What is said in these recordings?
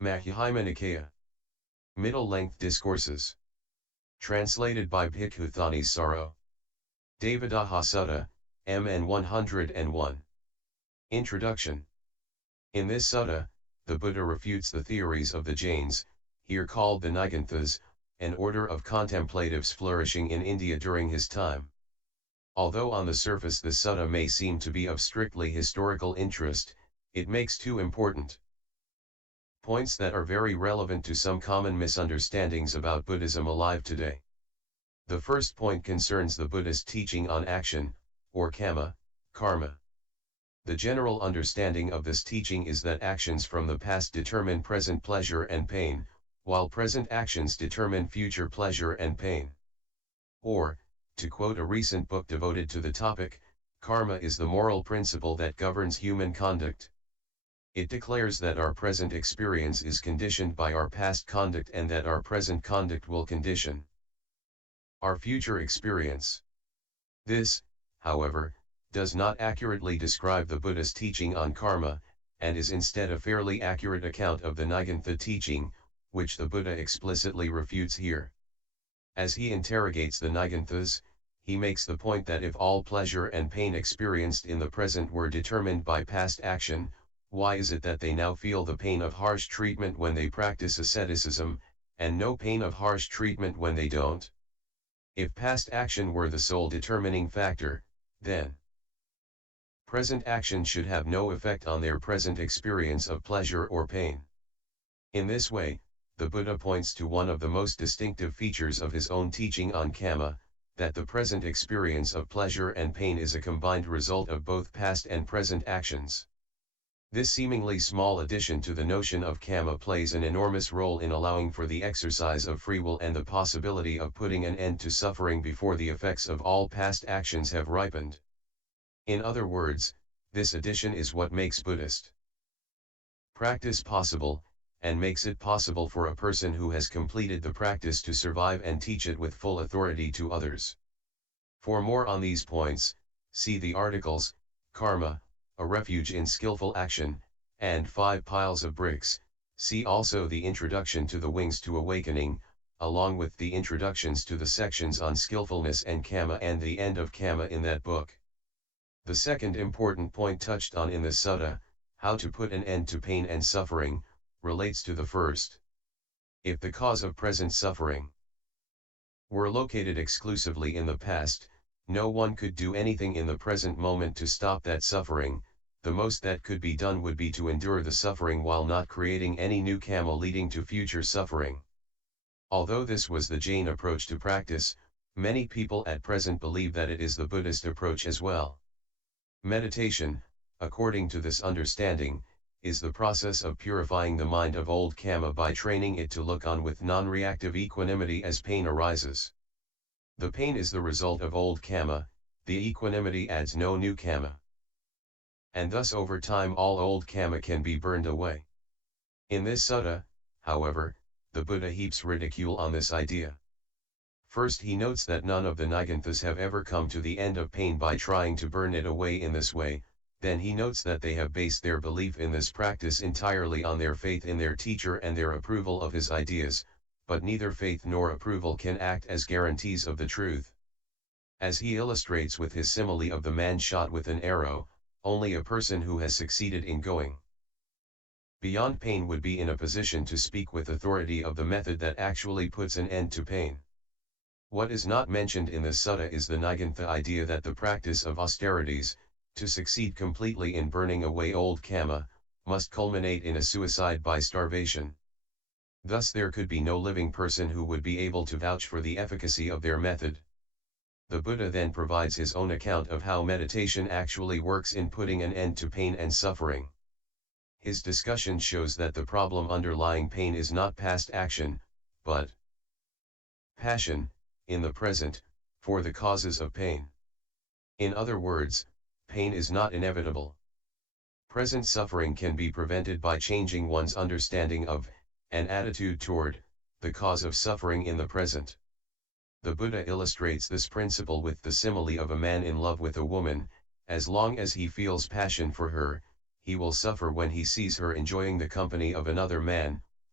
Majjhima Nikaya. Middle-length Discourses. Translated by Bhikkhu Thanissaro. Devadaha Sutta, MN 101. Introduction. In this sutta, the Buddha refutes the theories of the Jains, here called the Niganthas, an order of contemplatives flourishing in India during his time. Although on the surface this sutta may seem to be of strictly historical interest, it makes two important points that are very relevant to some common misunderstandings about Buddhism alive today. The first point concerns the Buddhist teaching on action, or kamma, karma. The general understanding of this teaching is that actions from the past determine present pleasure and pain, while present actions determine future pleasure and pain. Or, to quote a recent book devoted to the topic, karma is the moral principle that governs human conduct. It declares that our present experience is conditioned by our past conduct and that our present conduct will condition our future experience. This, however, does not accurately describe the Buddha's teaching on karma, and is instead a fairly accurate account of the Nigantha teaching, which the Buddha explicitly refutes here. As he interrogates the Niganthas, he makes the point that if all pleasure and pain experienced in the present were determined by past action, why is it that they now feel the pain of harsh treatment when they practice asceticism, and no pain of harsh treatment when they don't? If past action were the sole determining factor, then present action should have no effect on their present experience of pleasure or pain. In this way, the Buddha points to one of the most distinctive features of his own teaching on kamma, that the present experience of pleasure and pain is a combined result of both past and present actions. This seemingly small addition to the notion of kamma plays an enormous role in allowing for the exercise of free will and the possibility of putting an end to suffering before the effects of all past actions have ripened. In other words, this addition is what makes Buddhist practice possible, and makes it possible for a person who has completed the practice to survive and teach it with full authority to others. For more on these points, see the articles, Karma, A Refuge in Skillful Action, and 5 Piles of Bricks. See also the introduction to the Wings to Awakening, along with the introductions to the sections on skillfulness and kamma and the end of kamma in that book. The second important point touched on in this sutta, how to put an end to pain and suffering, relates to the first. If the cause of present suffering were located exclusively in the past, no one could do anything in the present moment to stop that suffering. The most that could be done would be to endure the suffering while not creating any new kamma leading to future suffering. Although this was the Jain approach to practice, many people at present believe that it is the Buddhist approach as well. Meditation, according to this understanding, is the process of purifying the mind of old kamma by training it to look on with non-reactive equanimity as pain arises. The pain is the result of old kamma, the equanimity adds no new kamma. And thus over time all old kamma can be burned away. In this sutta, however, the Buddha heaps ridicule on this idea. First he notes that none of the Niganthas have ever come to the end of pain by trying to burn it away in this way. Then he notes that they have based their belief in this practice entirely on their faith in their teacher and their approval of his ideas, but neither faith nor approval can act as guarantees of the truth. As he illustrates with his simile of the man shot with an arrow, only a person who has succeeded in going beyond pain would be in a position to speak with authority of the method that actually puts an end to pain. What is not mentioned in this sutta is the Nigantha idea that the practice of austerities, to succeed completely in burning away old kamma, must culminate in a suicide by starvation. Thus there could be no living person who would be able to vouch for the efficacy of their method. The Buddha then provides his own account of how meditation actually works in putting an end to pain and suffering. His discussion shows that the problem underlying pain is not past action, but passion, in the present, for the causes of pain. In other words, pain is not inevitable. Present suffering can be prevented by changing one's understanding of, and attitude toward, the cause of suffering in the present. The Buddha illustrates this principle with the simile of a man in love with a woman. As long as he feels passion for her, he will suffer when he sees her enjoying the company of another man,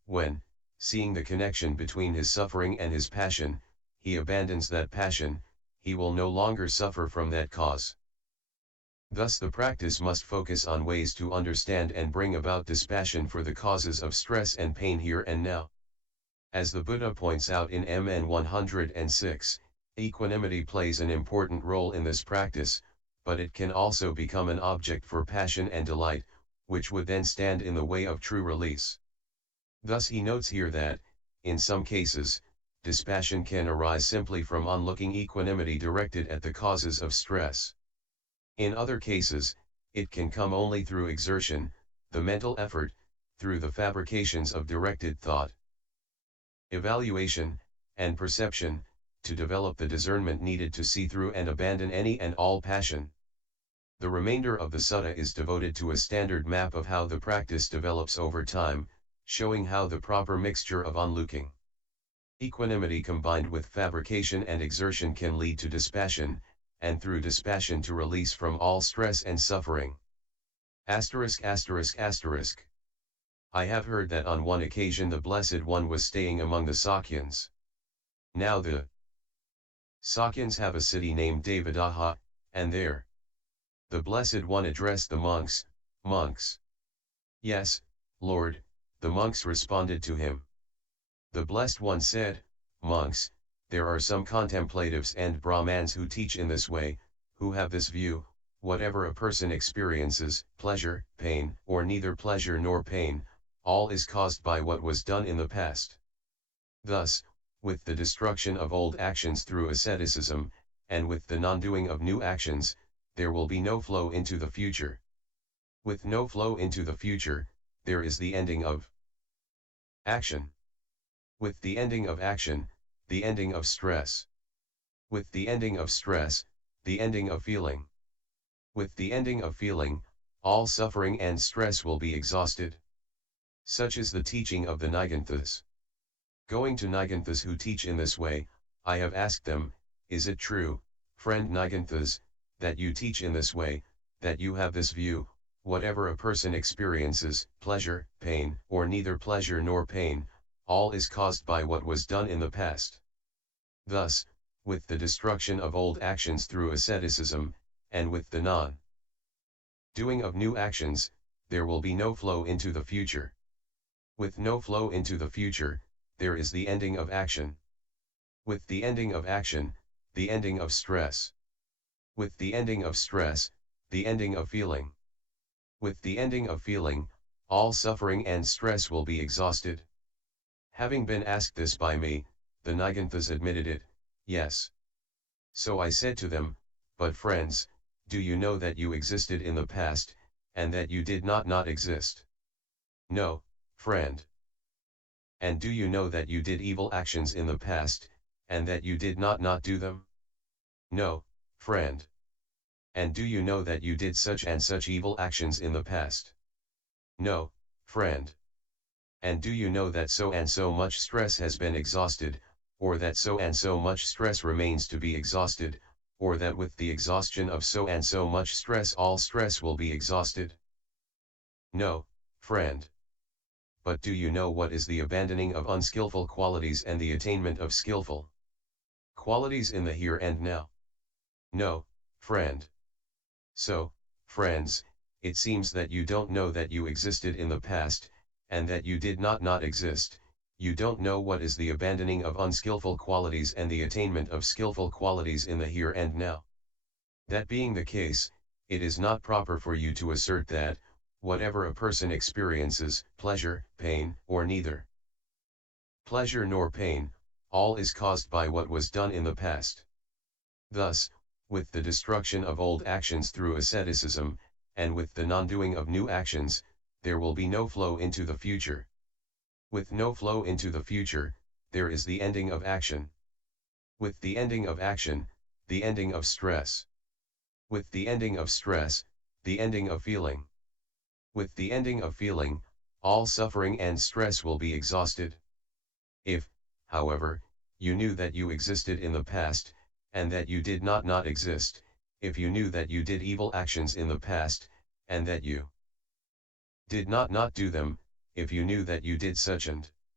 when, seeing the connection between his suffering and his passion, he abandons that passion, he will no longer suffer from that cause. Thus the practice must focus on ways to understand and bring about dispassion for the causes of stress and pain here and now. As the Buddha points out in MN 106, equanimity plays an important role in this practice, but it can also become an object for passion and delight, which would then stand in the way of true release. Thus he notes here that, in some cases, dispassion can arise simply from unlooking equanimity directed at the causes of stress. In other cases, it can come only through exertion, the mental effort, through the fabrications of directed thought, evaluation, and perception, to develop the discernment needed to see through and abandon any and all passion. The remainder of the sutta is devoted to a standard map of how the practice develops over time, showing how the proper mixture of unlooking, equanimity combined with fabrication and exertion can lead to dispassion, and through dispassion to release from all stress and suffering. *******. I have heard that on one occasion the Blessed One was staying among the Sakyans. Now the Sakyans have a city named Devadaha, and there the Blessed One addressed the monks, "Monks." "Yes, Lord," the monks responded to him. The Blessed One said, "Monks, there are some contemplatives and Brahmans who teach in this way, who have this view, whatever a person experiences, pleasure, pain, or neither pleasure nor pain, all is caused by what was done in the past. Thus, with the destruction of old actions through asceticism, and with the non-doing of new actions, there will be no flow into the future. With no flow into the future, there is the ending of action. With the ending of action, the ending of stress. With the ending of stress, the ending of feeling. With the ending of feeling, all suffering and stress will be exhausted." Such is the teaching of the Niganthas. Going to Niganthas who teach in this way, I have asked them, "Is it true, friend Niganthas, that you teach in this way, that you have this view, whatever a person experiences, pleasure, pain, or neither pleasure nor pain, all is caused by what was done in the past? Thus, with the destruction of old actions through asceticism, and with the non-doing of new actions, there will be no flow into the future. With no flow into the future, there is the ending of action. With the ending of action, the ending of stress. With the ending of stress, the ending of feeling. With the ending of feeling, all suffering and stress will be exhausted." Having been asked this by me, the Niganthas admitted it, "Yes." So I said to them, "But friends, do you know that you existed in the past, and that you did not exist?" "No, friend." "And do you know that you did evil actions in the past, and that you did not do them?" "No, friend." "And do you know that you did such and such evil actions in the past?" "No, friend." "And do you know that so and so much stress has been exhausted, or that so and so much stress remains to be exhausted, or that with the exhaustion of so and so much stress all stress will be exhausted?" "No, friend." "But do you know what is the abandoning of unskillful qualities and the attainment of skillful qualities in the here and now?" "No, friend." So, friends, it seems that you don't know that you existed in the past, and that you did not exist. You don't know what is the abandoning of unskillful qualities and the attainment of skillful qualities in the here and now. That being the case, it is not proper for you to assert that, whatever a person experiences, pleasure, pain, or neither pleasure nor pain, all is caused by what was done in the past. Thus, with the destruction of old actions through asceticism, and with the non-doing of new actions, there will be no flow into the future. With no flow into the future, there is the ending of action. With the ending of action, the ending of stress. With the ending of stress, the ending of feeling. With the ending of feeling, all suffering and stress will be exhausted. If, however, you knew that you existed in the past, and that you did not exist, if you knew that you did evil actions in the past, and that you did not do them, if you knew that you did such and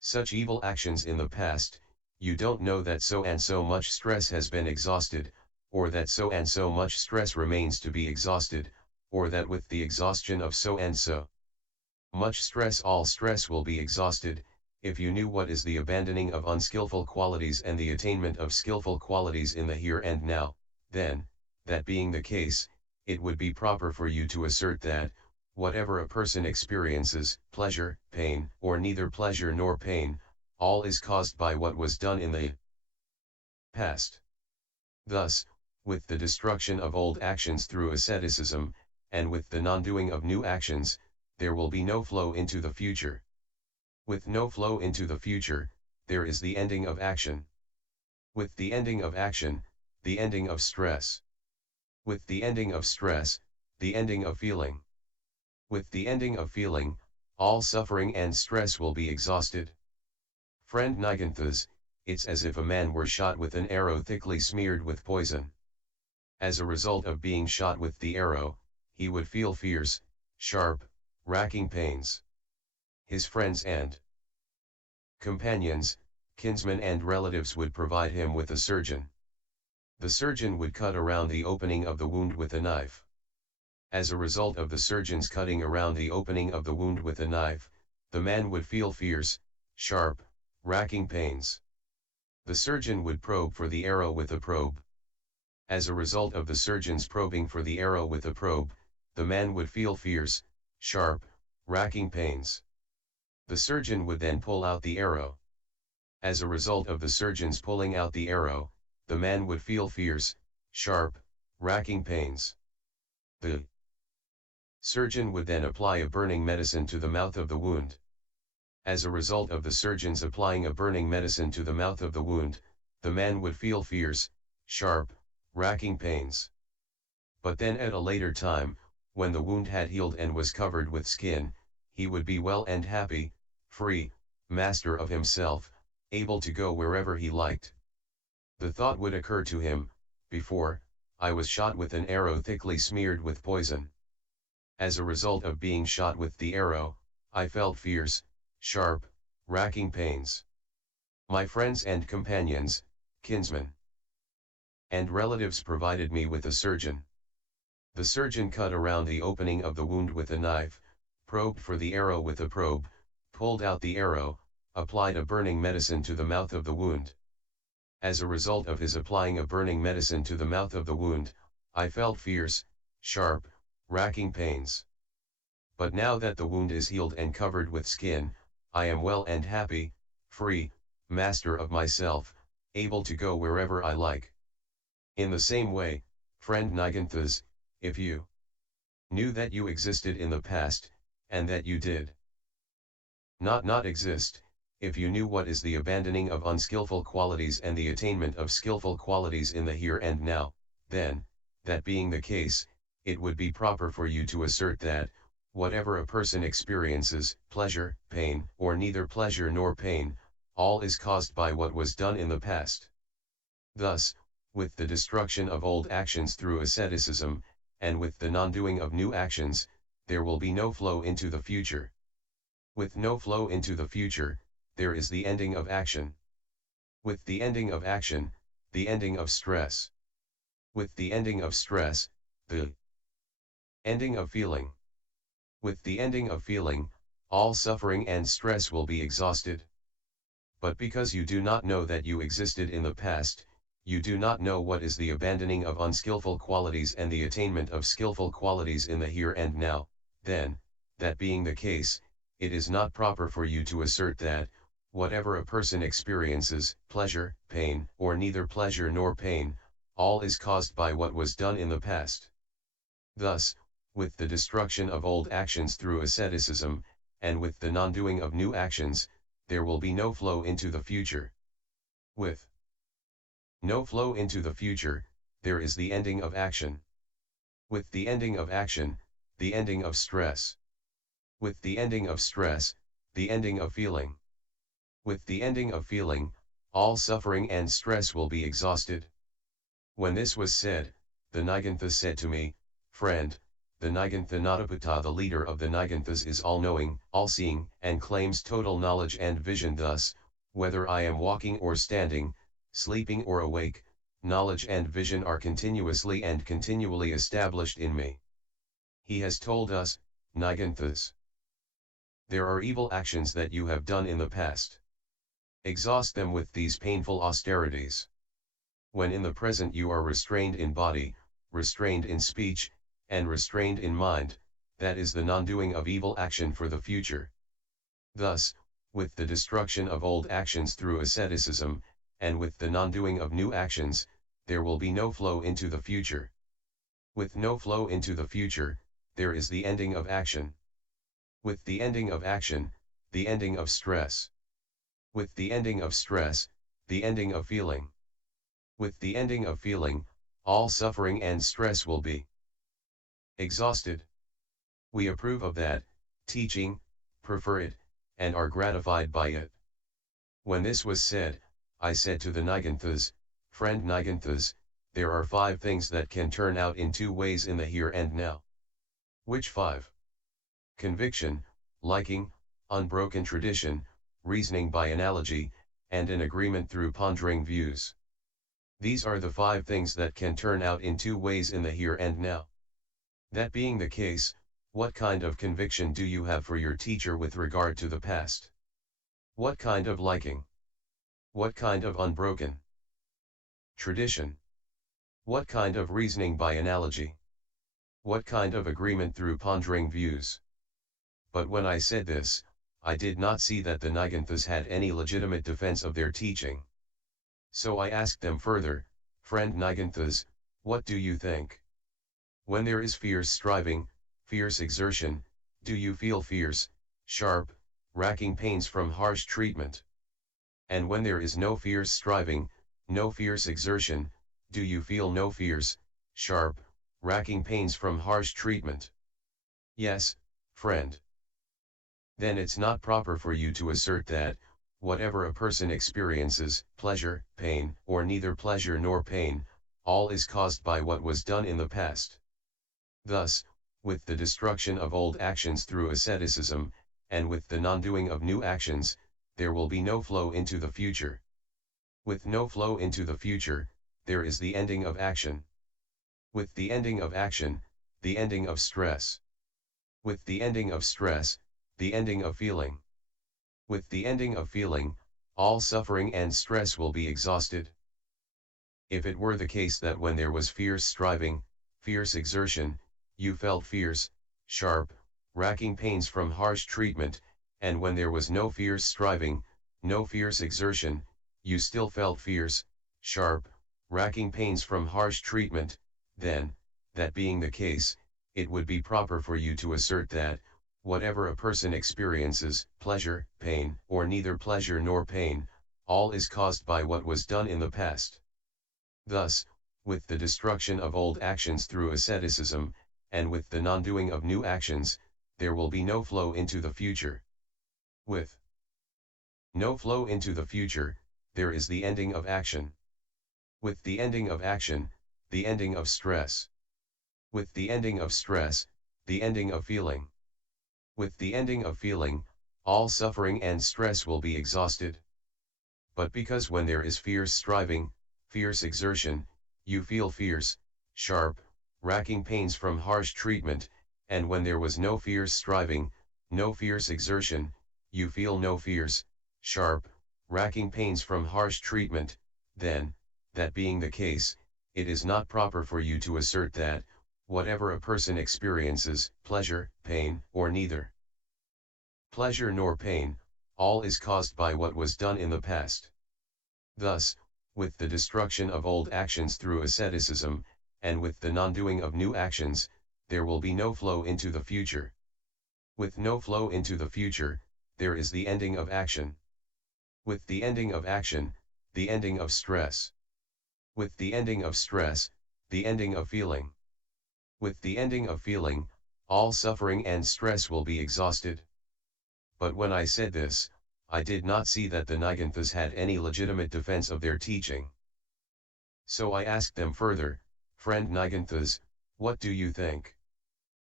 Such evil actions in the past, you don't know that so and so much stress has been exhausted, or that so and so much stress remains to be exhausted, or that with the exhaustion of so and so much stress all stress will be exhausted. If you knew what is the abandoning of unskillful qualities and the attainment of skillful qualities in the here and now, then, that being the case, it would be proper for you to assert that, whatever a person experiences, pleasure, pain, or neither pleasure nor pain, all is caused by what was done in the past. Thus, with the destruction of old actions through asceticism, and with the non-doing of new actions, there will be no flow into the future. With no flow into the future, there is the ending of action. With the ending of action, the ending of stress. With the ending of stress, the ending of feeling. With the ending of feeling, all suffering and stress will be exhausted. Friend Niganthas, it's as if a man were shot with an arrow thickly smeared with poison. As a result of being shot with the arrow, he would feel fierce, sharp, racking pains. His friends and companions, kinsmen and relatives would provide him with a surgeon. The surgeon would cut around the opening of the wound with a knife. As a result of the surgeon's cutting around the opening of the wound with a knife, the man would feel fierce, sharp, racking pains. The surgeon would probe for the arrow with a probe. As a result of the surgeon's probing for the arrow with a probe, the man would feel fierce, sharp, racking pains. The surgeon would then pull out the arrow. As a result of the surgeon's pulling out the arrow, the man would feel fierce, sharp, racking pains. The surgeon would then apply a burning medicine to the mouth of the wound. As a result of the surgeon's applying a burning medicine to the mouth of the wound, the man would feel fierce, sharp, racking pains. But then at a later time, when the wound had healed and was covered with skin, he would be well and happy, free, master of himself, able to go wherever he liked. The thought would occur to him, before, I was shot with an arrow thickly smeared with poison. As a result of being shot with the arrow, I felt fierce, sharp, racking pains. My friends and companions, kinsmen and relatives provided me with a surgeon. The surgeon cut around the opening of the wound with a knife, probed for the arrow with a probe, pulled out the arrow, applied a burning medicine to the mouth of the wound. As a result of his applying a burning medicine to the mouth of the wound, I felt fierce, sharp, racking pains. But now that the wound is healed and covered with skin, I am well and happy, free, master of myself, able to go wherever I like. In the same way, friend Niganthas, if you knew that you existed in the past, and that you did not exist, if you knew what is the abandoning of unskillful qualities and the attainment of skillful qualities in the here and now, then, that being the case, it would be proper for you to assert that, whatever a person experiences, pleasure, pain, or neither pleasure nor pain, all is caused by what was done in the past. Thus, with the destruction of old actions through asceticism, and with the non-doing of new actions, there will be no flow into the future. With no flow into the future, there is the ending of action. With the ending of action, the ending of stress. With the ending of stress, the ending of feeling. With the ending of feeling, all suffering and stress will be exhausted. But because you do not know that you existed in the past, you do not know what is the abandoning of unskillful qualities and the attainment of skillful qualities in the here and now, then, that being the case, it is not proper for you to assert that, whatever a person experiences, pleasure, pain, or neither pleasure nor pain, all is caused by what was done in the past. Thus, with the destruction of old actions through asceticism, and with the non-doing of new actions, there will be no flow into the future. With no flow into the future, there is the ending of action. With the ending of action, the ending of stress. With the ending of stress, the ending of feeling. With the ending of feeling, all suffering and stress will be exhausted. When this was said, the Niganthas said to me, Friend, The Nigantha Nataputta, the leader of the Niganthas, is all-knowing, all-seeing, and claims total knowledge and vision. Thus, whether I am walking or standing, sleeping or awake, knowledge and vision are continuously and continually established in me. He has told us, Niganthas, there are evil actions that you have done in the past. Exhaust them with these painful austerities. When in the present you are restrained in body, restrained in speech, and restrained in mind, that is the non-doing of evil action for the future. Thus, with the destruction of old actions through asceticism, and with the non-doing of new actions, there will be no flow into the future. With no flow into the future, there is the ending of action. With the ending of action, the ending of stress. With the ending of stress, the ending of feeling. With the ending of feeling, all suffering and stress will be exhausted. We approve of that teaching, prefer it, and are gratified by it. When this was said, I said to the Niganthas, friend Niganthas, there are 5 things that can turn out in 2 ways in the here and now. Which 5? Conviction, liking, unbroken tradition, reasoning by analogy, and an agreement through pondering views. These are the 5 things that can turn out in 2 ways in the here and now. That being the case, what kind of conviction do you have for your teacher with regard to the past? What kind of liking? What kind of unbroken tradition? What kind of reasoning by analogy? What kind of agreement through pondering views? But when I said this, I did not see that the Niganthas had any legitimate defense of their teaching. So I asked them further, friend Niganthas, what do you think? When there is fierce striving, fierce exertion, do you feel fierce, sharp, racking pains from harsh treatment? And when there is no fierce striving, no fierce exertion, do you feel no fierce, sharp, racking pains from harsh treatment? Yes, friend. Then it's not proper for you to assert that, whatever a person experiences, pleasure, pain, or neither pleasure nor pain, all is caused by what was done in the past. Thus, with the destruction of old actions through asceticism, and with the non-doing of new actions, there will be no flow into the future. With no flow into the future, there is the ending of action. With the ending of action, the ending of stress. With the ending of stress, the ending of feeling. With the ending of feeling, all suffering and stress will be exhausted. If it were the case that when there was fierce striving, fierce exertion, you felt fierce, sharp, racking pains from harsh treatment, and when there was no fierce striving, no fierce exertion, you still felt fierce, sharp, racking pains from harsh treatment, then, that being the case, it would be proper for you to assert that, whatever a person experiences, pleasure, pain, or neither pleasure nor pain, all is caused by what was done in the past. Thus, with the destruction of old actions through asceticism, and with the non-doing of new actions, there will be no flow into the future. With no flow into the future, there is the ending of action. With the ending of action, the ending of stress. With the ending of stress, the ending of feeling. With the ending of feeling, all suffering and stress will be exhausted. But because when there is fierce striving, fierce exertion, you feel fierce, sharp, racking pains from harsh treatment, and when there was no fierce striving, no fierce exertion, you feel no fierce, sharp, racking pains from harsh treatment, then, that being the case, it is not proper for you to assert that, whatever a person experiences, pleasure, pain, or neither pleasure nor pain, all is caused by what was done in the past. Thus, with the destruction of old actions through asceticism, and with the non-doing of new actions, there will be no flow into the future. With no flow into the future, there is the ending of action. With the ending of action, the ending of stress. With the ending of stress, the ending of feeling. With the ending of feeling, all suffering and stress will be exhausted. But when I said this, I did not see that the Niganthas had any legitimate defense of their teaching. So I asked them further, friend Niganthas, what do you think?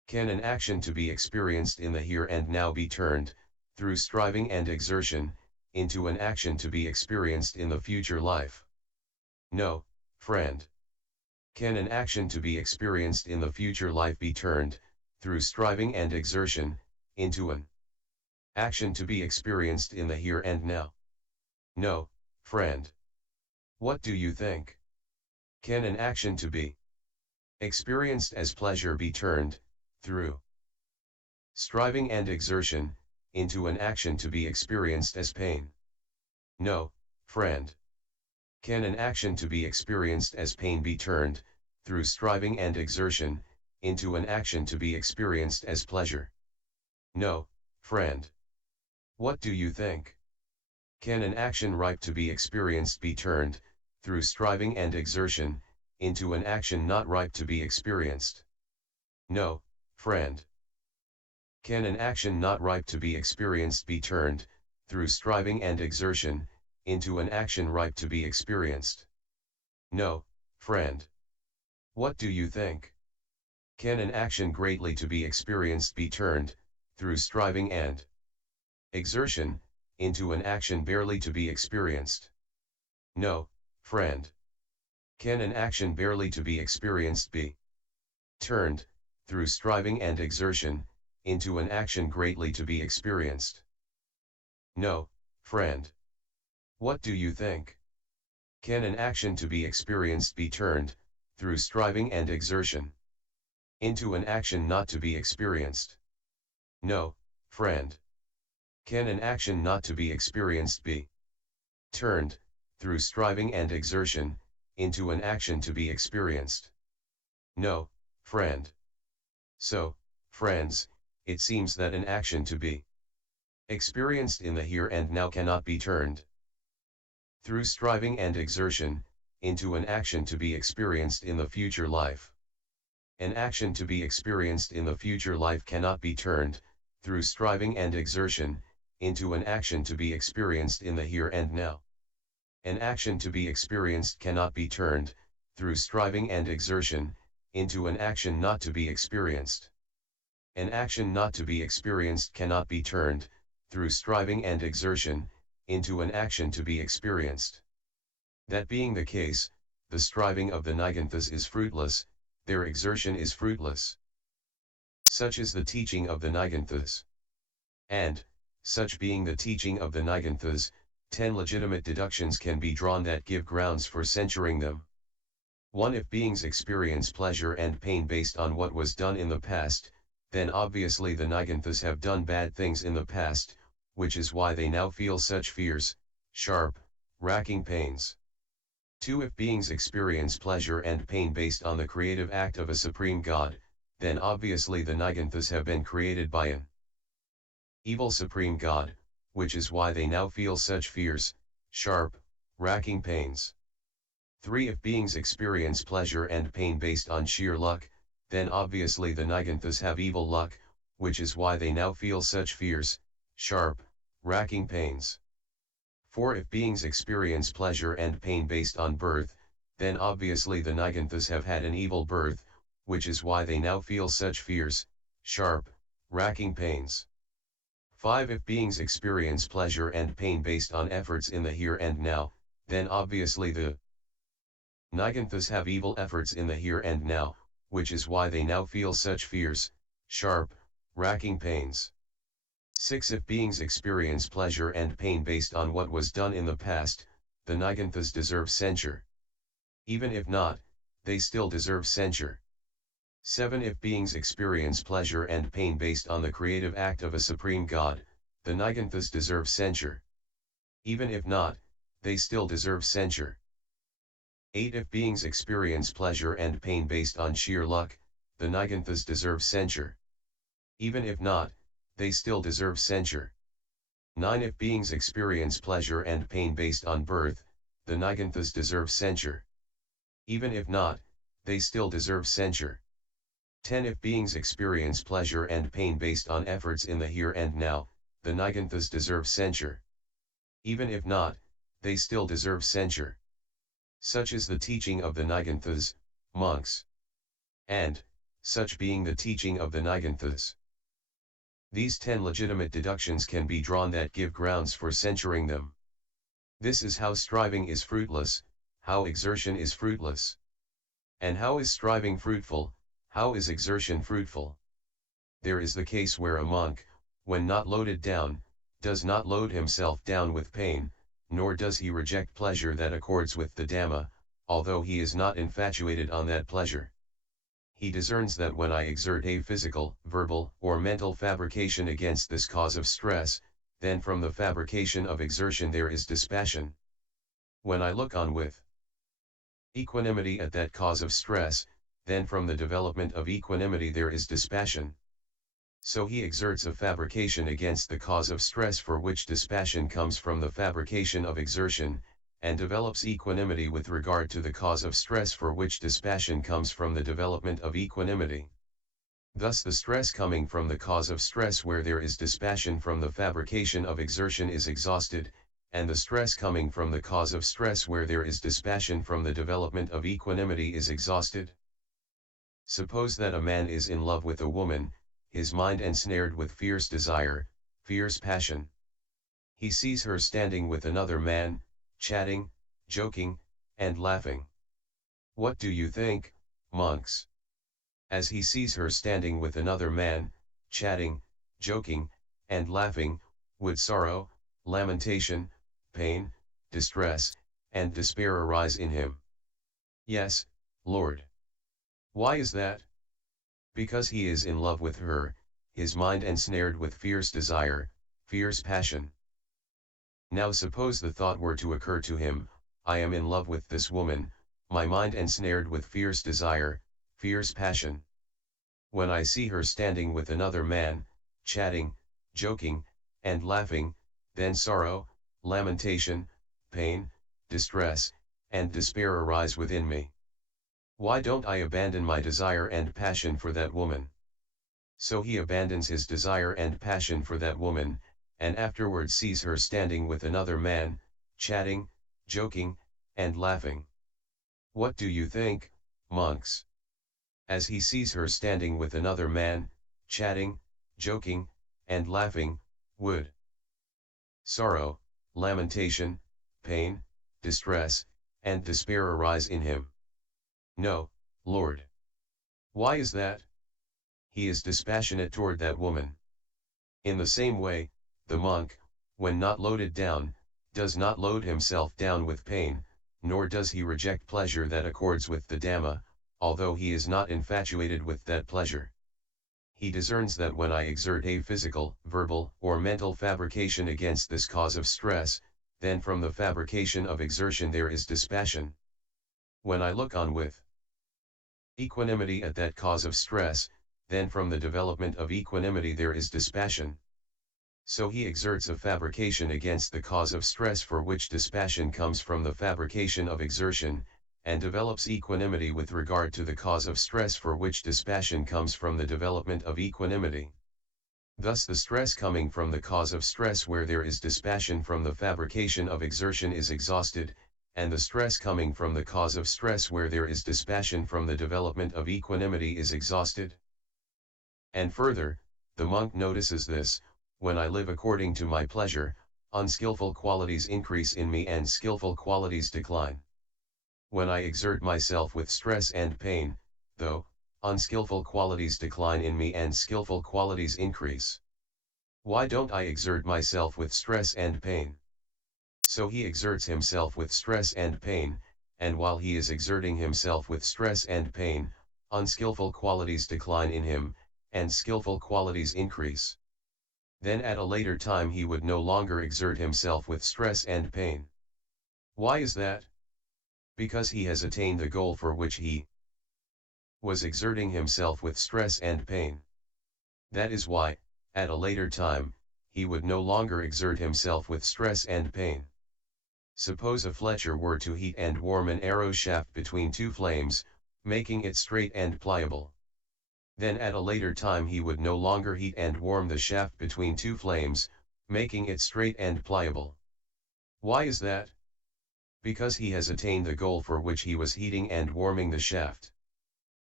Can an action to be experienced in the here and now be turned, through striving and exertion, into an action to be experienced in the future life? No, friend. Can an action to be experienced in the future life be turned, through striving and exertion, into an action to be experienced in the here and now? No, friend. What do you think? Can an action to be experienced as pleasure be turned, through striving and exertion, into an action to be experienced as pain? No, friend. Can an action to be experienced as pain be turned, through striving and exertion, into an action to be experienced as pleasure? No, friend. What do you think? Can an action ripe to be experienced be turned, through striving and exertion, into an action not ripe to be experienced? No, friend. Can an action not ripe to be experienced be turned, through striving and exertion, into an action ripe to be experienced? No, friend. What do you think? Can an action greatly to be experienced be turned, through striving and exertion, into an action barely to be experienced? No, friend. Can an action barely to be experienced be turned, through striving and exertion, into an action greatly to be experienced? No, friend. What do you think? Can an action to be experienced be turned, through striving and exertion, into an action not to be experienced? No, friend. Can an action not to be experienced be turned, through striving and exertion, into an action to be experienced? No, friend. So, friends, it seems that an action to be experienced in the here and now cannot be turned, through striving and exertion, into an action to be experienced in the future life. An action to be experienced in the future life cannot be turned, through striving and exertion, into an action to be experienced in the here and now. An action to be experienced cannot be turned, through striving and exertion, into an action not to be experienced. An action not to be experienced cannot be turned, through striving and exertion, into an action to be experienced. That being the case, the striving of the Niganthas is fruitless, their exertion is fruitless. Such is the teaching of the Niganthas. And, such being the teaching of the Niganthas, 10 legitimate deductions can be drawn that give grounds for censuring them. 1. If beings experience pleasure and pain based on what was done in the past, then obviously the Niganthas have done bad things in the past, which is why they now feel such fierce, sharp, racking pains. 2. If beings experience pleasure and pain based on the creative act of a supreme God, then obviously the Niganthas have been created by an evil supreme God, which is why they now feel such fierce, sharp, racking pains. 3. If beings experience pleasure and pain based on sheer luck, then obviously the Niganthas have evil luck, which is why they now feel such fierce, sharp, racking pains. 4. If beings experience pleasure and pain based on birth, then obviously the Niganthas have had an evil birth, which is why they now feel such fierce, sharp, racking pains. 5. If beings experience pleasure and pain based on efforts in the here and now, then obviously the Niganthas have evil efforts in the here and now, which is why they now feel such fierce, sharp, racking pains. 6. If beings experience pleasure and pain based on what was done in the past, the Niganthas deserve censure. Even if not, they still deserve censure. 7. If beings experience pleasure and pain based on the creative act of a supreme God, the Niganthas deserve censure. Even if not, they still deserve censure. 8. If beings experience pleasure and pain based on sheer luck, the Niganthas deserve censure. Even if not, they still deserve censure. 9. If beings experience pleasure and pain based on birth, the Niganthas deserve censure. Even if not, they still deserve censure. 10. If beings experience pleasure and pain based on efforts in the here and now, the Niganthas deserve censure. Even if not, they still deserve censure. Such is the teaching of the Niganthas, monks. And, such being the teaching of the Niganthas. These 10 legitimate deductions can be drawn that give grounds for censuring them. This is how striving is fruitless, how exertion is fruitless. And how is striving fruitful, how is exertion fruitful? There is the case where a monk, when not loaded down, does not load himself down with pain, nor does he reject pleasure that accords with the Dhamma, although he is not infatuated on that pleasure. He discerns that when I exert a physical, verbal, or mental fabrication against this cause of stress, then from the fabrication of exertion there is dispassion. When I look on with equanimity at that cause of stress, then from the development of equanimity there is dispassion. So he exerts a fabrication against the cause of stress for which dispassion comes from the fabrication of exertion, and develops equanimity with regard to the cause of stress for which dispassion comes from the development of equanimity. Thus the stress coming from the cause of stress where there is dispassion from the fabrication of exertion is exhausted, and the stress coming from the cause of stress where there is dispassion from the development of equanimity is exhausted. Suppose that a man is in love with a woman, his mind ensnared with fierce desire, fierce passion. He sees her standing with another man, chatting, joking, and laughing. What do you think, monks? As he sees her standing with another man, chatting, joking, and laughing, would sorrow, lamentation, pain, distress, and despair arise in him? Yes, Lord. Why is that? Because he is in love with her, his mind ensnared with fierce desire, fierce passion. Now suppose the thought were to occur to him, I am in love with this woman, my mind ensnared with fierce desire, fierce passion. When I see her standing with another man, chatting, joking, and laughing, then sorrow, lamentation, pain, distress, and despair arise within me. Why don't I abandon my desire and passion for that woman? So he abandons his desire and passion for that woman, and afterwards sees her standing with another man, chatting, joking, and laughing. What do you think, monks? As he sees her standing with another man, chatting, joking, and laughing, would sorrow, lamentation, pain, distress, and despair arise in him? No, Lord. Why is that? He is dispassionate toward that woman. In the same way, the monk, when not loaded down, does not load himself down with pain, nor does he reject pleasure that accords with the Dhamma, although he is not infatuated with that pleasure. He discerns that when I exert a physical, verbal, or mental fabrication against this cause of stress, then from the fabrication of exertion there is dispassion. When I look on with equanimity at that cause of stress, then from the development of equanimity there is dispassion. So he exerts a fabrication against the cause of stress for which dispassion comes from the fabrication of exertion, and develops equanimity with regard to the cause of stress for which dispassion comes from the development of equanimity. Thus the stress coming from the cause of stress where there is dispassion from the fabrication of exertion is exhausted, and the stress coming from the cause of stress where there is dispassion from the development of equanimity is exhausted. And further, the monk notices this, when I live according to my pleasure, unskillful qualities increase in me and skillful qualities decline. When I exert myself with stress and pain, though, unskillful qualities decline in me and skillful qualities increase. Why don't I exert myself with stress and pain? So he exerts himself with stress and pain, and while he is exerting himself with stress and pain, unskillful qualities decline in him, and skillful qualities increase. Then at a later time he would no longer exert himself with stress and pain. Why is that? Because he has attained the goal for which he was exerting himself with stress and pain. That is why, at a later time, he would no longer exert himself with stress and pain. Suppose a fletcher were to heat and warm an arrow shaft between two flames, making it straight and pliable. Then at a later time he would no longer heat and warm the shaft between two flames, making it straight and pliable. Why is that? Because he has attained the goal for which he was heating and warming the shaft.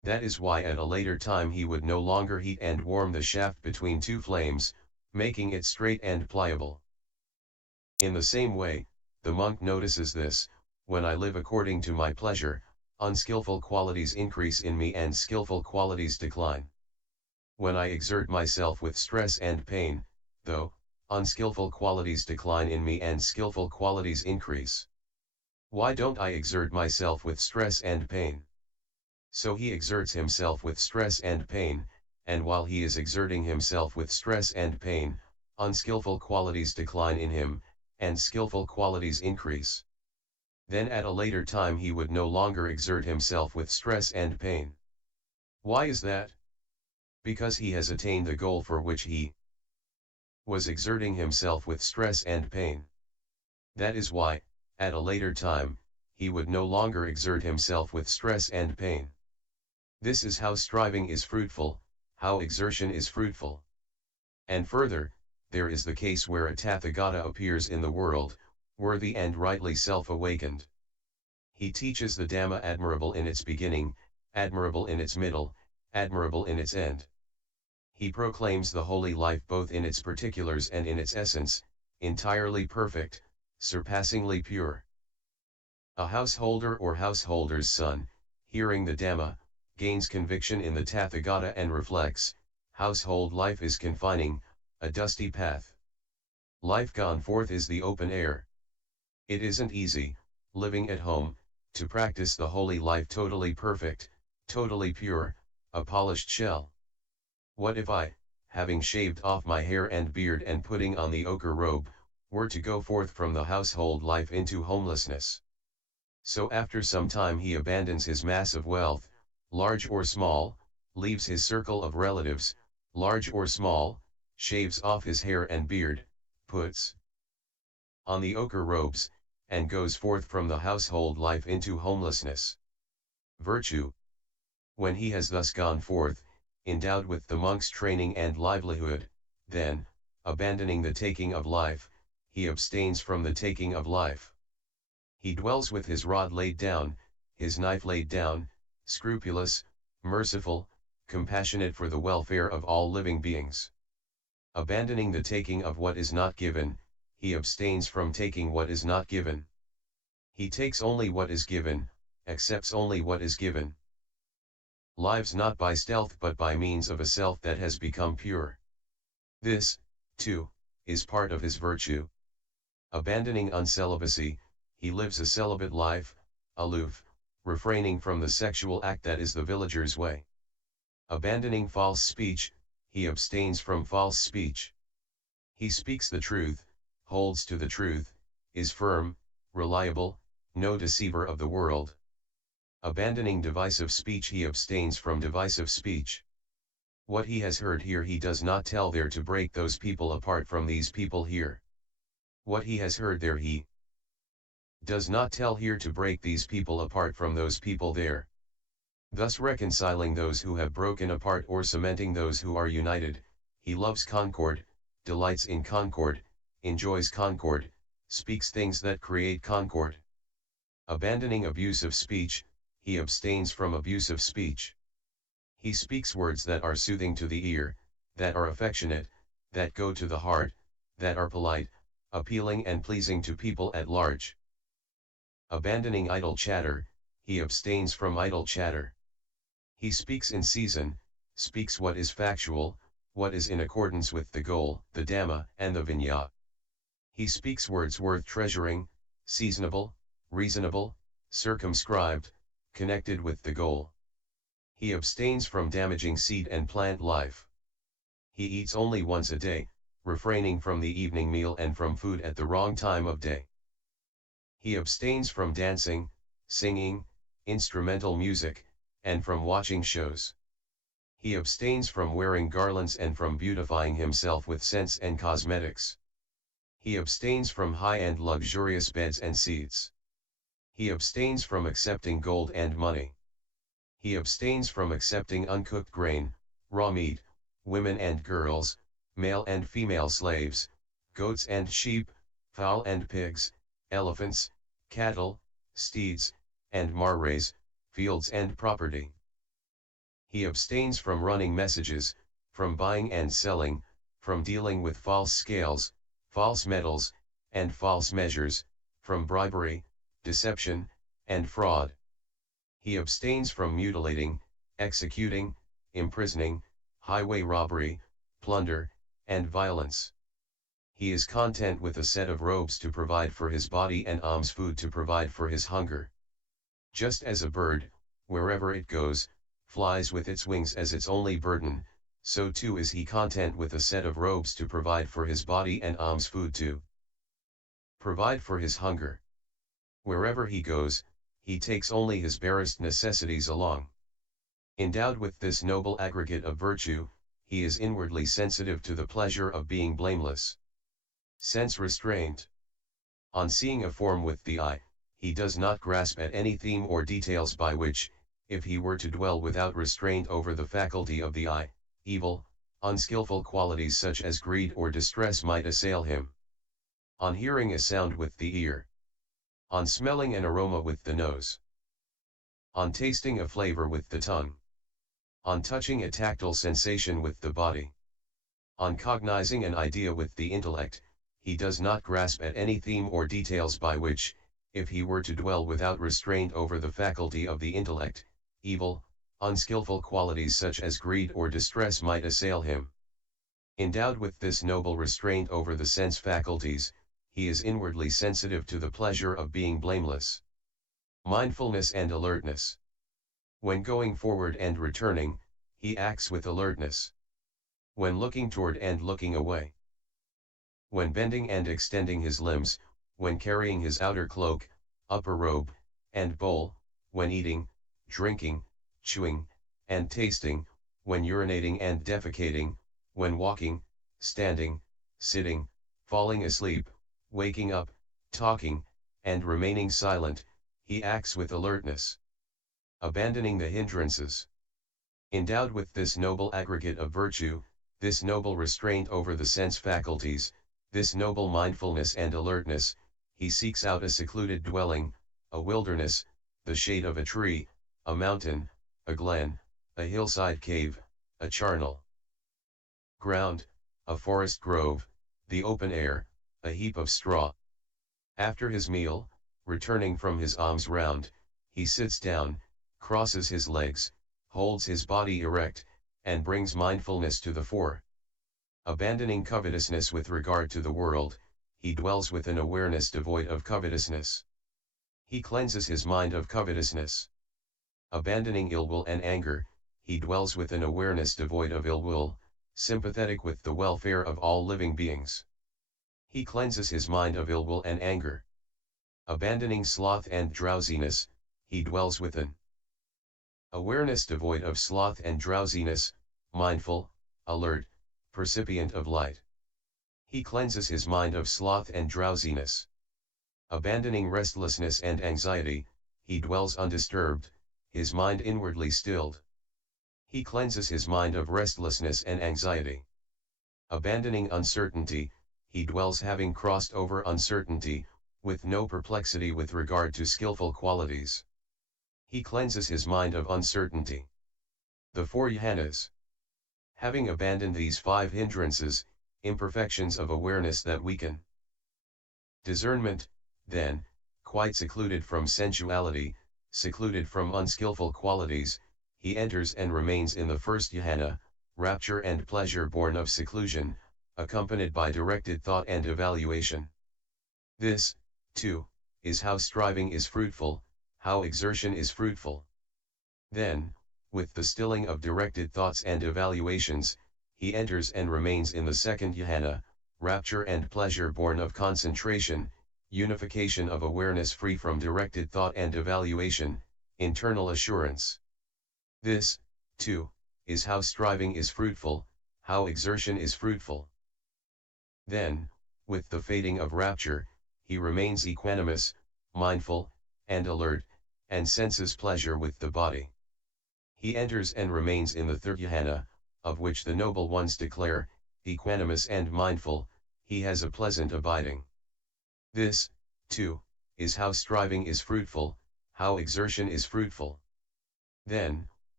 That is why at a later time he would no longer heat and warm the shaft between two flames, making it straight and pliable. In the same way, the monk notices this: when I live according to my pleasure, unskillful qualities increase in me and skillful qualities decline. When I exert myself with stress and pain, though, unskillful qualities decline in me and skillful qualities increase. Why don't I exert myself with stress and pain? So he exerts himself with stress and pain, and while he is exerting himself with stress and pain, unskillful qualities decline in him, and skillful qualities increase. Then at a later time he would no longer exert himself with stress and pain. Why is that? Because he has attained the goal for which he was exerting himself with stress and pain. That is why, at a later time, he would no longer exert himself with stress and pain. This is how striving is fruitful, how exertion is fruitful. And further, there is the case where a Tathagata appears in the world, worthy and rightly self-awakened. He teaches the Dhamma admirable in its beginning, admirable in its middle, admirable in its end. He proclaims the holy life both in its particulars and in its essence, entirely perfect, surpassingly pure. A householder or householder's son, hearing the Dhamma, gains conviction in the Tathagata and reflects, household life is confining, a dusty path. Life gone forth is the open air. It isn't easy, living at home, to practice the holy life totally perfect, totally pure, a polished shell. What if I, having shaved off my hair and beard and putting on the ochre robe, were to go forth from the household life into homelessness? So after some time he abandons his mass of wealth, large or small, leaves his circle of relatives, large or small, shaves off his hair and beard, puts on the ochre robes, and goes forth from the household life into homelessness. Virtue. When he has thus gone forth, endowed with the monk's training and livelihood, then, abandoning the taking of life, he abstains from the taking of life. He dwells with his rod laid down, his knife laid down, scrupulous, merciful, compassionate for the welfare of all living beings. Abandoning the taking of what is not given, he abstains from taking what is not given. He takes only what is given, accepts only what is given. Lives not by stealth but by means of a self that has become pure. This, too, is part of his virtue. Abandoning uncelibacy, he lives a celibate life, aloof, refraining from the sexual act that is the villager's way. Abandoning false speech, he abstains from false speech. He speaks the truth, holds to the truth, is firm, reliable, no deceiver of the world. Abandoning divisive speech, he abstains from divisive speech. What he has heard here he does not tell there to break those people apart from these people here. What he has heard there he does not tell here to break these people apart from those people there. Thus reconciling those who have broken apart or cementing those who are united, he loves concord, delights in concord, enjoys concord, speaks things that create concord. Abandoning abusive speech, he abstains from abusive speech. He speaks words that are soothing to the ear, that are affectionate, that go to the heart, that are polite, appealing and pleasing to people at large. Abandoning idle chatter, he abstains from idle chatter. He speaks in season, speaks what is factual, what is in accordance with the goal, the Dhamma, and the Vinaya. He speaks words worth treasuring, seasonable, reasonable, circumscribed, connected with the goal. He abstains from damaging seed and plant life. He eats only once a day, refraining from the evening meal and from food at the wrong time of day. He abstains from dancing, singing, instrumental music, and from watching shows. He abstains from wearing garlands and from beautifying himself with scents and cosmetics. He abstains from high and luxurious beds and seats. He abstains from accepting gold and money. He abstains from accepting uncooked grain, raw meat, women and girls, male and female slaves, goats and sheep, fowl and pigs, elephants, cattle, steeds, and mares, fields and property. He abstains from running messages, from buying and selling, from dealing with false scales, false metals, and false measures, from bribery, deception, and fraud. He abstains from mutilating, executing, imprisoning, highway robbery, plunder, and violence. He is content with a set of robes to provide for his body and alms food to provide for his hunger. Just as a bird, wherever it goes, flies with its wings as its only burden, so too is he content with a set of robes to provide for his body and alms food to provide for his hunger. Wherever he goes, he takes only his barest necessities along. Endowed with this noble aggregate of virtue, he is inwardly sensitive to the pleasure of being blameless. Sense restraint. On seeing a form with the eye, he does not grasp at any theme or details by which, if he were to dwell without restraint over the faculty of the eye, evil, unskillful qualities such as greed or distress might assail him. On hearing a sound with the ear. On smelling an aroma with the nose. On tasting a flavor with the tongue. On touching a tactile sensation with the body. On cognizing an idea with the intellect, he does not grasp at any theme or details by which, if he were to dwell without restraint over the faculty of the intellect, evil, unskillful qualities such as greed or distress might assail him. Endowed with this noble restraint over the sense faculties, he is inwardly sensitive to the pleasure of being blameless. Mindfulness and alertness. When going forward and returning, he acts with alertness. When looking toward and looking away. When bending and extending his limbs, when carrying his outer cloak, upper robe, and bowl, when eating, drinking, chewing, and tasting, when urinating and defecating, when walking, standing, sitting, falling asleep, waking up, talking, and remaining silent, he acts with alertness. Abandoning the hindrances. Endowed with this noble aggregate of virtue, this noble restraint over the sense faculties, this noble mindfulness and alertness, he seeks out a secluded dwelling, a wilderness, the shade of a tree, a mountain, a glen, a hillside cave, a charnel ground, a forest grove, the open air, a heap of straw. After his meal, returning from his alms round, he sits down, crosses his legs, holds his body erect, and brings mindfulness to the fore. Abandoning covetousness with regard to the world, he dwells with an awareness devoid of covetousness. He cleanses his mind of covetousness. Abandoning ill will and anger, he dwells with an awareness devoid of ill will, sympathetic with the welfare of all living beings. He cleanses his mind of ill will and anger. Abandoning sloth and drowsiness, he dwells with an awareness devoid of sloth and drowsiness, mindful, alert, percipient of light. He cleanses his mind of sloth and drowsiness. Abandoning restlessness and anxiety, he dwells undisturbed, his mind inwardly stilled. He cleanses his mind of restlessness and anxiety. Abandoning uncertainty, he dwells having crossed over uncertainty, with no perplexity with regard to skillful qualities. He cleanses his mind of uncertainty. The four jhanas. Having abandoned these five hindrances, imperfections of awareness that weaken discernment, then, quite secluded from sensuality, secluded from unskillful qualities, he enters and remains in the first jhana, rapture and pleasure born of seclusion, accompanied by directed thought and evaluation. This, too, is how striving is fruitful, how exertion is fruitful. Then, with the stilling of directed thoughts and evaluations, he enters and remains in the second jhana, rapture and pleasure born of concentration, unification of awareness free from directed thought and evaluation, internal assurance. This, too, is how striving is fruitful, how exertion is fruitful. Then, with the fading of rapture, he remains equanimous, mindful, and alert, and senses pleasure with the body. He enters and remains in the third jhana, of which the noble ones declare, equanimous and mindful, he has a pleasant abiding. This, too, is how striving is fruitful, how exertion is fruitful. Then,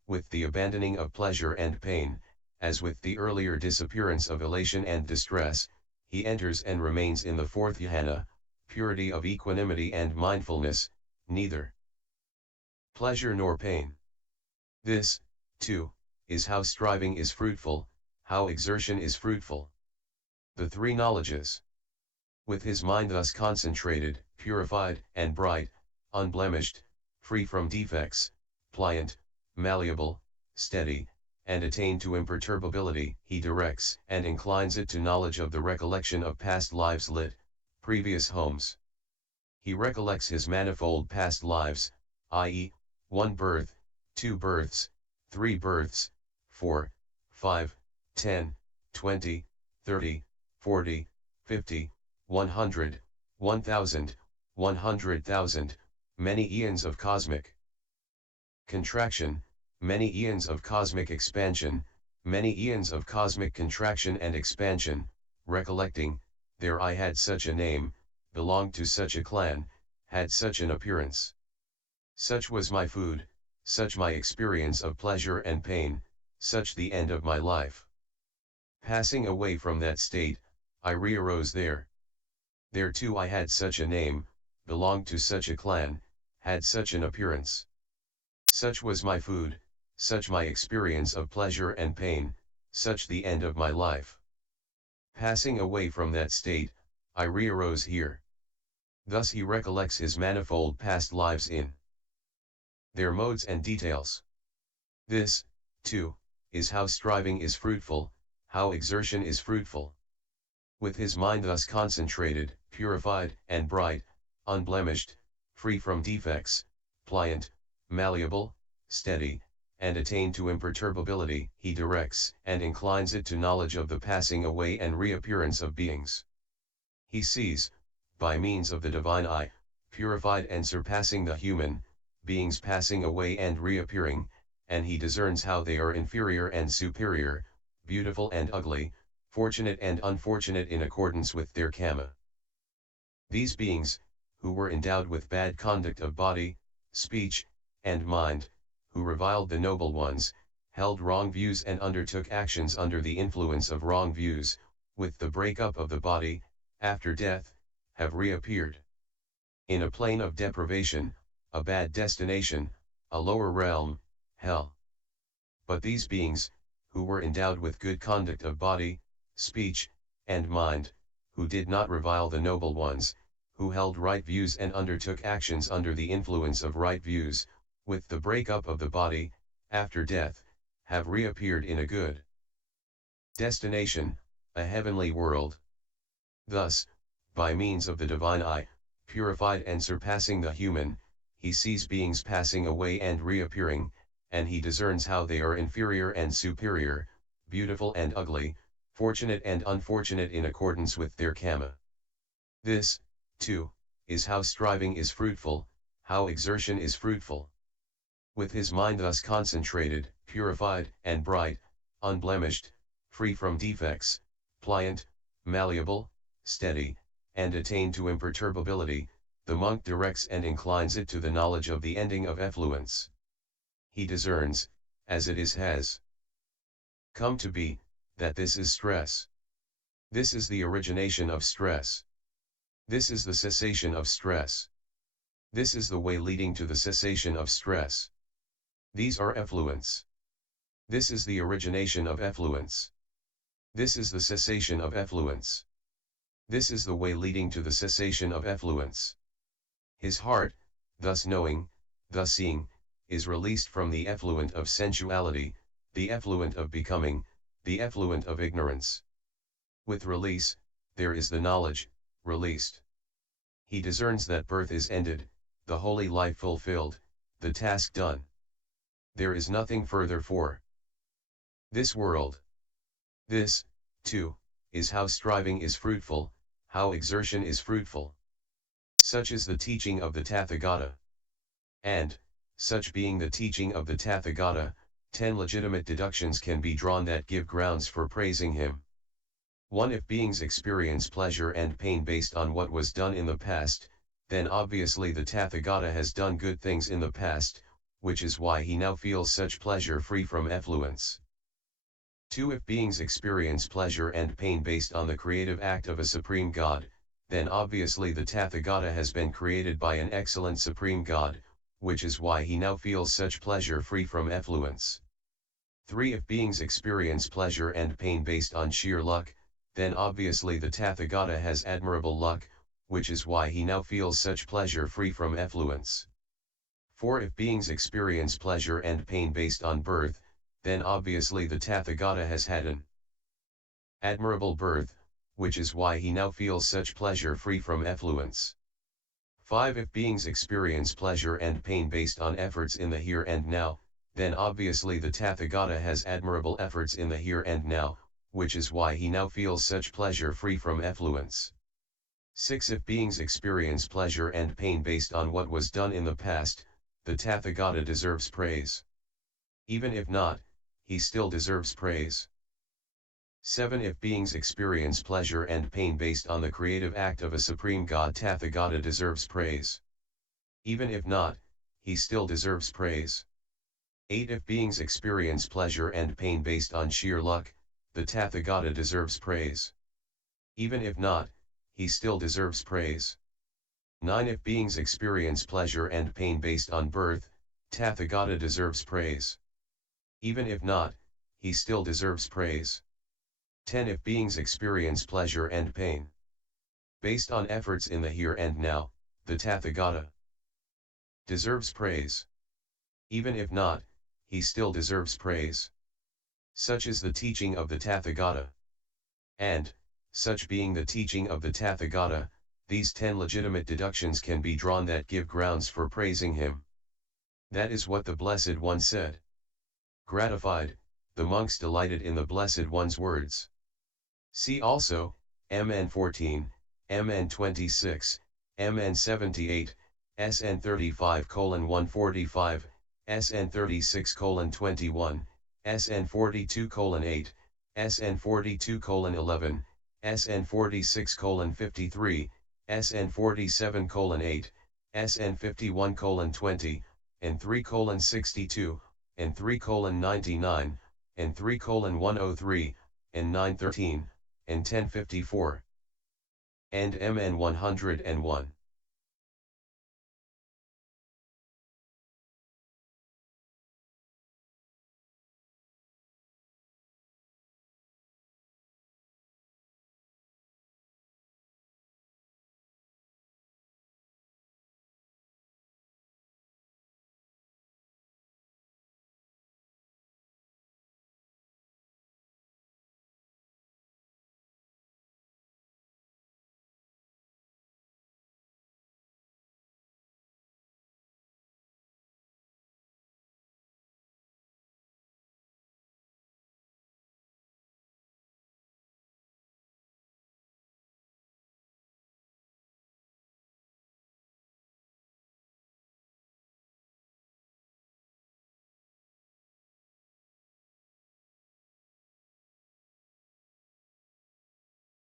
with the abandoning of pleasure and pain, as with the earlier disappearance of elation and distress, he enters and remains in the fourth jhana, purity of equanimity and mindfulness, neither pleasure nor pain. This, too, is how striving is fruitful, how exertion is fruitful. The three knowledges. With his mind thus concentrated, purified, and bright, unblemished, free from defects, pliant, malleable, steady, and attained to imperturbability, he directs and inclines it to knowledge of the recollection of past lives lit, previous homes. He recollects his manifold past lives, i.e., 1 birth, 2 births, 3 births, 4, 5, 10, 20, 30, 40, 50, 100, 1000, 100,000, many eons of cosmic contraction, many eons of cosmic expansion, many eons of cosmic contraction and expansion, recollecting, there I had such a name, belonged to such a clan, had such an appearance. Such was my food, such my experience of pleasure and pain, such the end of my life. Passing away from that state, I re-arose there. There too I had such a name, belonged to such a clan, had such an appearance. Such was my food, such my experience of pleasure and pain, such the end of my life. Passing away from that state, I re-arose here. Thus he recollects his manifold past lives in their modes and details. This, too, is how striving is fruitful, how exertion is fruitful. With his mind thus concentrated, purified, and bright, unblemished, free from defects, pliant, malleable, steady, and attained to imperturbability, he directs and inclines it to knowledge of the passing away and reappearance of beings. He sees, by means of the divine eye, purified and surpassing the human, beings passing away and reappearing, and he discerns how they are inferior and superior, beautiful and ugly, fortunate and unfortunate in accordance with their karma. These beings, who were endowed with bad conduct of body, speech, and mind, who reviled the noble ones, held wrong views and undertook actions under the influence of wrong views, with the breakup of the body, after death, have reappeared in a plane of deprivation, a bad destination, a lower realm, hell. But these beings, who were endowed with good conduct of body, speech, and mind, who did not revile the noble ones, who held right views and undertook actions under the influence of right views, with the breakup of the body, after death, have reappeared in a good destination, a heavenly world. Thus, by means of the divine eye, purified and surpassing the human, he sees beings passing away and reappearing, and he discerns how they are inferior and superior, beautiful and ugly, fortunate and unfortunate in accordance with their karma. This, too, is how striving is fruitful, how exertion is fruitful. With his mind thus concentrated, purified, and bright, unblemished, free from defects, pliant, malleable, steady, and attained to imperturbability, the monk directs and inclines it to the knowledge of the ending of effluence. He discerns, as it has come to be, that this is stress. This is the origination of stress. This is the cessation of stress. This is the way leading to the cessation of stress. These are effluents. This is the origination of effluence. This is the cessation of effluence. This is the way leading to the cessation of effluence. His heart, thus knowing, thus seeing, is released from the effluent of sensuality, the effluent of becoming, the effluent of ignorance. With release, there is the knowledge, released. He discerns that birth is ended, the holy life fulfilled, the task done. There is nothing further for this world. This, too, is how striving is fruitful, how exertion is fruitful. Such is the teaching of the Tathagata. And, such being the teaching of the Tathagata, 10 legitimate deductions can be drawn that give grounds for praising him. 1. If beings experience pleasure and pain based on what was done in the past, then obviously the Tathagata has done good things in the past, which is why he now feels such pleasure free from effluence. 2. If beings experience pleasure and pain based on the creative act of a supreme God, then obviously the Tathagata has been created by an excellent supreme God, which is why he now feels such pleasure free from effluence. 3. If beings experience pleasure and pain based on sheer luck, then obviously the Tathagata has admirable luck, which is why he now feels such pleasure free from effluence. 4. If beings experience pleasure and pain based on birth, then obviously the Tathagata has had an admirable birth, which is why he now feels such pleasure free from effluence. 5. If beings experience pleasure and pain based on efforts in the here and now, then obviously the Tathagata has admirable efforts in the here and now, which is why he now feels such pleasure free from effluence. 6. If beings experience pleasure and pain based on what was done in the past, the Tathagata deserves praise. Even if not, he still deserves praise. 7. If beings experience pleasure and pain based on the creative act of a supreme God, Tathagata deserves praise. Even if not, he still deserves praise. 8. If beings experience pleasure and pain based on sheer luck, the Tathagata deserves praise. Even if not, he still deserves praise. 9. If beings experience pleasure and pain based on birth, Tathagata deserves praise. Even if not, he still deserves praise. 10. If beings experience pleasure and pain based on efforts in the here and now, the Tathagata deserves praise. Even if not, he still deserves praise. Such is the teaching of the Tathagata. And, such being the teaching of the Tathagata, these 10 legitimate deductions can be drawn that give grounds for praising him. That is what the Blessed One said. Gratified, the monks delighted in the Blessed One's words. See also, MN 14, MN 26, MN 78, SN 35:145, SN 36:21, SN 42:8, SN 42:11, SN 46:53, SN 47:8, SN 51:20, and 3:62, and 3:99, and 3:103, and 913, and 1054. And MN 101.